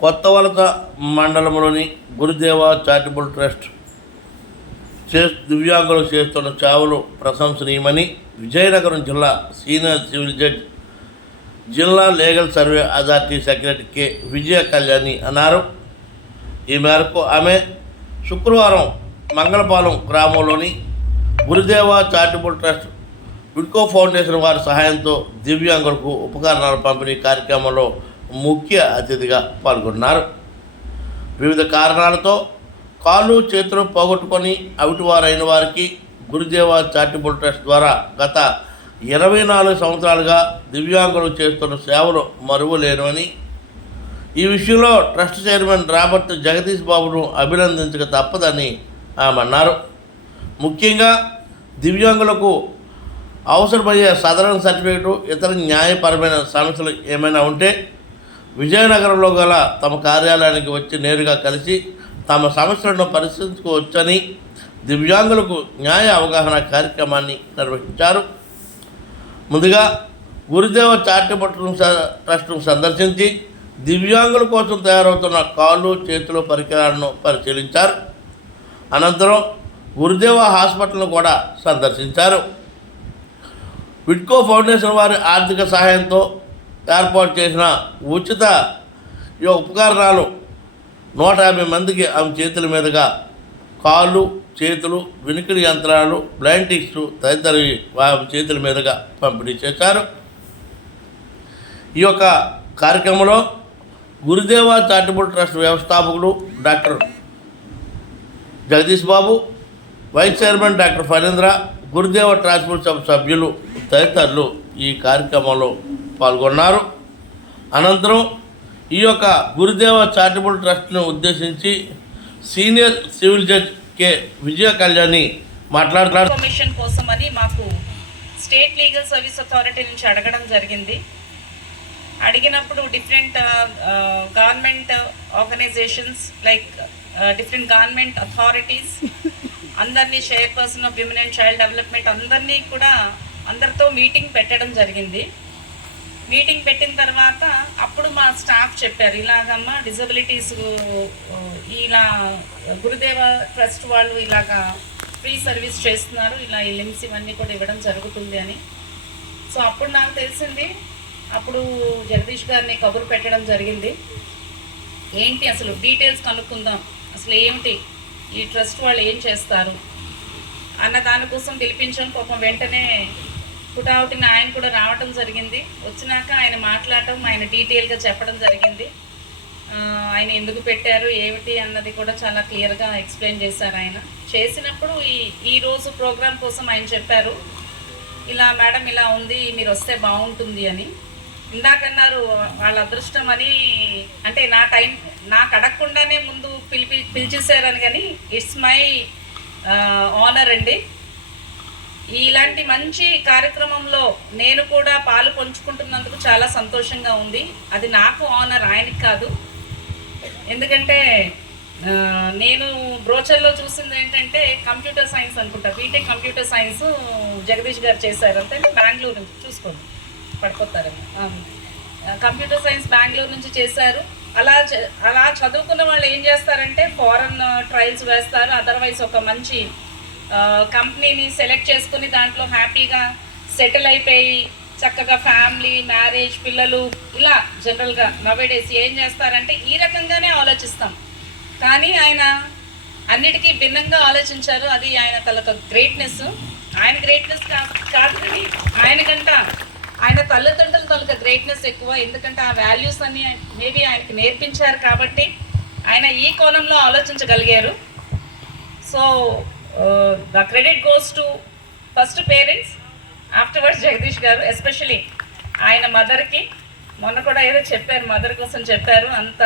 కొత్త వలస మండలంలోని గురుదేవ చారిటబుల్ ట్రస్ట్ చే దివ్యాంగులు చేస్తున్న చావులు ప్రశంసనీయమని విజయనగరం జిల్లా సీనియర్ సివిల్ జడ్జ్ జిల్లా legal service authority secretary K. Vijaya Kalyani అన్నారు. ఈ మేరకు ఆమె శుక్రవారం మంగళపాలెం గ్రామంలోని గురుదేవ చారిటబుల్ ట్రస్ట్ విడ్కో ఫౌండేషన్ వారి సహాయంతో దివ్యాంగులకు ఉపకరణాలు పంపిణీ కార్యక్రమంలో ముఖ్య అతిథిగా పాల్గొన్నారు. వివిధ కారణాలతో కాళ్ళు చేతులు పోగొట్టుకొని అవిటివారైన వారికి గురుదేవ చారిటబుల్ ట్రస్ట్ ద్వారా గత ఇరవై నాలుగు సంవత్సరాలుగా దివ్యాంగులు చేస్తున్న సేవలు మరువలేనివని ఈ విషయంలో ట్రస్ట్ చైర్మన్ రాబర్ట్ జగదీష్ బాబును అభినందించక తప్పదని ఆమె అన్నారు ముఖ్యంగా దివ్యాంగులకు అవసరమయ్యే సదరన్ సర్టిఫికేటు ఇతర న్యాయపరమైన సమస్యలు ఏమైనా ఉంటే విజయనగరంలో గల తమ కార్యాలయానికి వచ్చి నేరుగా కలిసి తమ సమస్యలను పరిశీలించుకోవచ్చని దివ్యాంగులకు న్యాయ అవగాహన కార్యక్రమాన్ని నిర్వహించారు. ముందుగా గురుదేవ చారిటబుల్ ట్రస్ట్ను సందర్శించి దివ్యాంగుల కోసం తయారవుతున్న కాళ్ళు చేతులు పరికరాలను పరిశీలించారు. అనంతరం గురుదేవ హాస్పిటల్ను కూడా సందర్శించారు. విడ్కో ఫౌండేషన్ వారి ఆర్థిక సహాయంతో ఏర్పాటు చేసిన ఉచిత ఈ ఉపకరణాలు నూట యాభై మందికి ఆమె చేతుల మీదుగా కాళ్ళు చేతులు వినికిడి యంత్రాలు బ్లైంటిక్స్ తదితరవి ఆమె చేతుల మీదుగా పంపిణీ చేశారు. ఈ యొక్క కార్యక్రమంలో గురుదేవ చారిటబుల్ ట్రస్ట్ వ్యవస్థాపకులు doctor Jagadish Babu vice chairman doctor Phanindra Gurudeva transport సభ సభ్యులు తదితరులు ఈ కార్యక్రమంలో పాల్గొన్నారు. అనంతరం ఈ యొక్క గురుదేవ చారిటబుల్ ట్రస్ట్ను ఉద్దేశించి senior civil judge K. Vijaya Kalyani మాట్లాడుతున్నారు. ఇన్ఫర్మేషన్ కోసమని మాకు స్టేట్ లీగల్ సర్వీస్ అథారిటీ నుంచి అడగడం జరిగింది. అడిగినప్పుడు different government organisations like different government authorities అందరినీ chairperson of women and child development అందరినీ కూడా అందరితో మీటింగ్ పెట్టడం జరిగింది. మీటింగ్ పెట్టిన తర్వాత అప్పుడు మా స్టాఫ్ చెప్పారు ఇలాగమ్మా డిజబిలిటీస్ ఇలా గురుదేవ ట్రస్ట్ వాళ్ళు ఇలాగా ఫ్రీ సర్వీస్ చేస్తున్నారు ఇలా ఈ లిమ్స్ ఇవన్నీ కూడా ఇవ్వడం జరుగుతుంది అని. సో అప్పుడు నాకు తెలిసింది అప్పుడు జగదీష్ గారిని కబురు పెట్టడం జరిగింది. ఏంటి అసలు డీటెయిల్స్ కనుక్కుందాం అసలు ఏమిటి? ఈ ట్రస్ట్ వాళ్ళు ఏం చేస్తారు? అన్న దానికోసం పిలిపించాం పాపం వెంటనే పుటావుటిన ఆయన కూడా రావటం జరిగింది. వచ్చినాక ఆయన మాట్లాడటం ఆయన డీటెయిల్గా చెప్పడం జరిగింది. ఆయన ఎందుకు పెట్టారు ఏమిటి అన్నది కూడా చాలా క్లియర్గా ఎక్స్ప్లెయిన్ చేశారు ఆయన. చేసినప్పుడు ఈ ఈరోజు ప్రోగ్రాం ప్రోగ్రామ్ కోసం ఆయన చెప్పారు ఇలా మేడం ఇలా ఉంది మీరు వస్తే బాగుంటుంది అని. ఇందాకన్నారు వాళ్ళ అదృష్టం అని అంటే నా టైం నాకు అడగకుండానే ముందు పిలిపి పిలిచేశారని కానీ ఇట్స్ మై ఆనర్ అండి. ఇలాంటి మంచి కార్యక్రమంలో నేను కూడా పాలు పంచుకుంటున్నందుకు చాలా సంతోషంగా ఉంది. అది నాకు ఆనర్ ఆయనకి కాదు. ఎందుకంటే నేను బ్రోచర్లో చూసింది ఏంటంటే కంప్యూటర్ సైన్స్ అనుకుంటా. B Tech computer science Jagadish garu చేశారు. అంతే బెంగళూరు నుంచి. చూసుకోండి. పడిపోతారేమో. కంప్యూటర్ సైన్స్ బెంగళూరు నుంచి చేశారు. అలా అలా చదువుకున్న వాళ్ళు ఏం చేస్తారంటే ఫారెన్ ట్రయల్స్ వేస్తారు. అదర్వైజ్ ఒక మంచి కంపెనీని సెలెక్ట్ చేసుకుని దాంట్లో హ్యాపీగా సెటిల్ అయిపోయి చక్కగా ఫ్యామిలీ మ్యారేజ్ పిల్లలు ఇలా జనరల్గా నవేడేస్ ఏం చేస్తారంటే ఈ రకంగానే ఆలోచిస్తాం. కానీ ఆయన అన్నిటికీ భిన్నంగా ఆలోచించారు. అది ఆయన తలక గ్రేట్నెస్ ఆయన గ్రేట్నెస్ కాదు కాదు ఆయన ఆయనకంట ఆయన తల్లిదండ్రుల తలక గ్రేట్నెస్ ఎక్కువ. ఎందుకంటే ఆ వాల్యూస్ అన్ని మేబీ ఆయనకి నేర్పించారు కాబట్టి ఆయన ఈ కోణంలో ఆలోచించగలిగారు. So the credit goes to first parents afterwards Jagadish garu especially ఆయన మదర్కి మొన్న కూడా ఏదో చెప్పారు మదర్ కోసం చెప్పారు అంత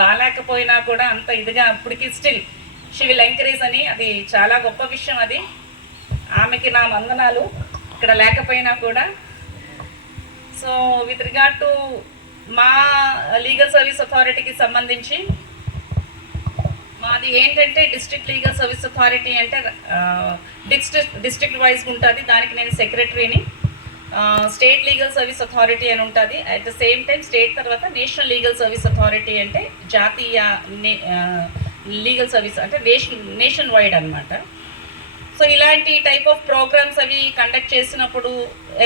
బాగాలేకపోయినా కూడా అంత ఇదిగా అప్పటికి స్టిల్ షీ విల్ ఎంకరేజ్ అని అది చాలా గొప్ప విషయం అది. ఆమెకి నా వందనాలు ఇక్కడ లేకపోయినా కూడా. సో విత్ రిగార్డ్ టు మా లీగల్ సర్వీస్ అథారిటీకి సంబంధించి మాది ఏంటంటే డిస్ట్రిక్ట్ లీగల్ సర్వీస్ అథారిటీ అంటే డిస్ట్రిక్ట్ డిస్ట్రిక్ట్ వైజ్ ఉంటుంది. దానికి నేను సెక్రటరీని స్టేట్ లీగల్ సర్వీస్ అథారిటీ అని ఉంటుంది. At the same time state తర్వాత నేషనల్ లీగల్ సర్వీస్ అథారిటీ అంటే జాతీయ లీగల్ సర్వీస్ అంటే నేషన్ నేషన్ వైడ్ అనమాట సో ఇలాంటి టైప్ ఆఫ్ ప్రోగ్రామ్స్ అవి కండక్ట్ చేసినప్పుడు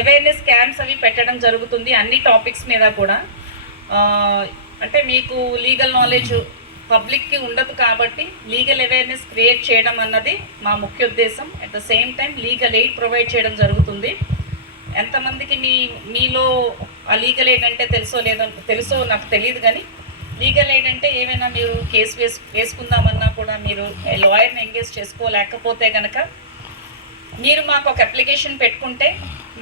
అవేర్నెస్ క్యాంప్స్ అవి పెట్టడం జరుగుతుంది. అన్ని టాపిక్స్ మీద కూడా. అంటే మీకు లీగల్ నాలెడ్జ్ పబ్లిక్కి ఉండదు కాబట్టి లీగల్ అవేర్నెస్ క్రియేట్ చేయడం అన్నది మా ముఖ్య ఉద్దేశం. At the same time legal aid provide చేయడం జరుగుతుంది. ఎంతమందికి మీ మీలో ఆ లీగల్ ఎయిడ్ అంటే తెలుసో లేదో తెలుసో నాకు తెలియదు కానీ లీగల్ ఎయిడ్ అంటే ఏమైనా మీరు కేసు వేసు వేసుకుందామన్నా కూడా మీరు లాయర్ని ఎంగేజ్ చేసుకోలేకపోతే కనుక మీరు మాకు ఒక అప్లికేషన్ పెట్టుకుంటే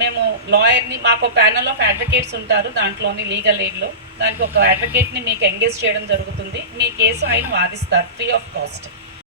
మేము లాయర్ని మాకు ప్యానల్ ఆఫ్ అడ్వకేట్స్ ఉంటారు దాంట్లోని లీగల్ ఎయిడ్లో దానికి ఒక అడ్వకేట్ని మీకు ఎంగేజ్ చేయడం జరుగుతుంది. మీ కేసు ఆయన వాదిస్తారు ఫ్రీ ఆఫ్ కాస్ట్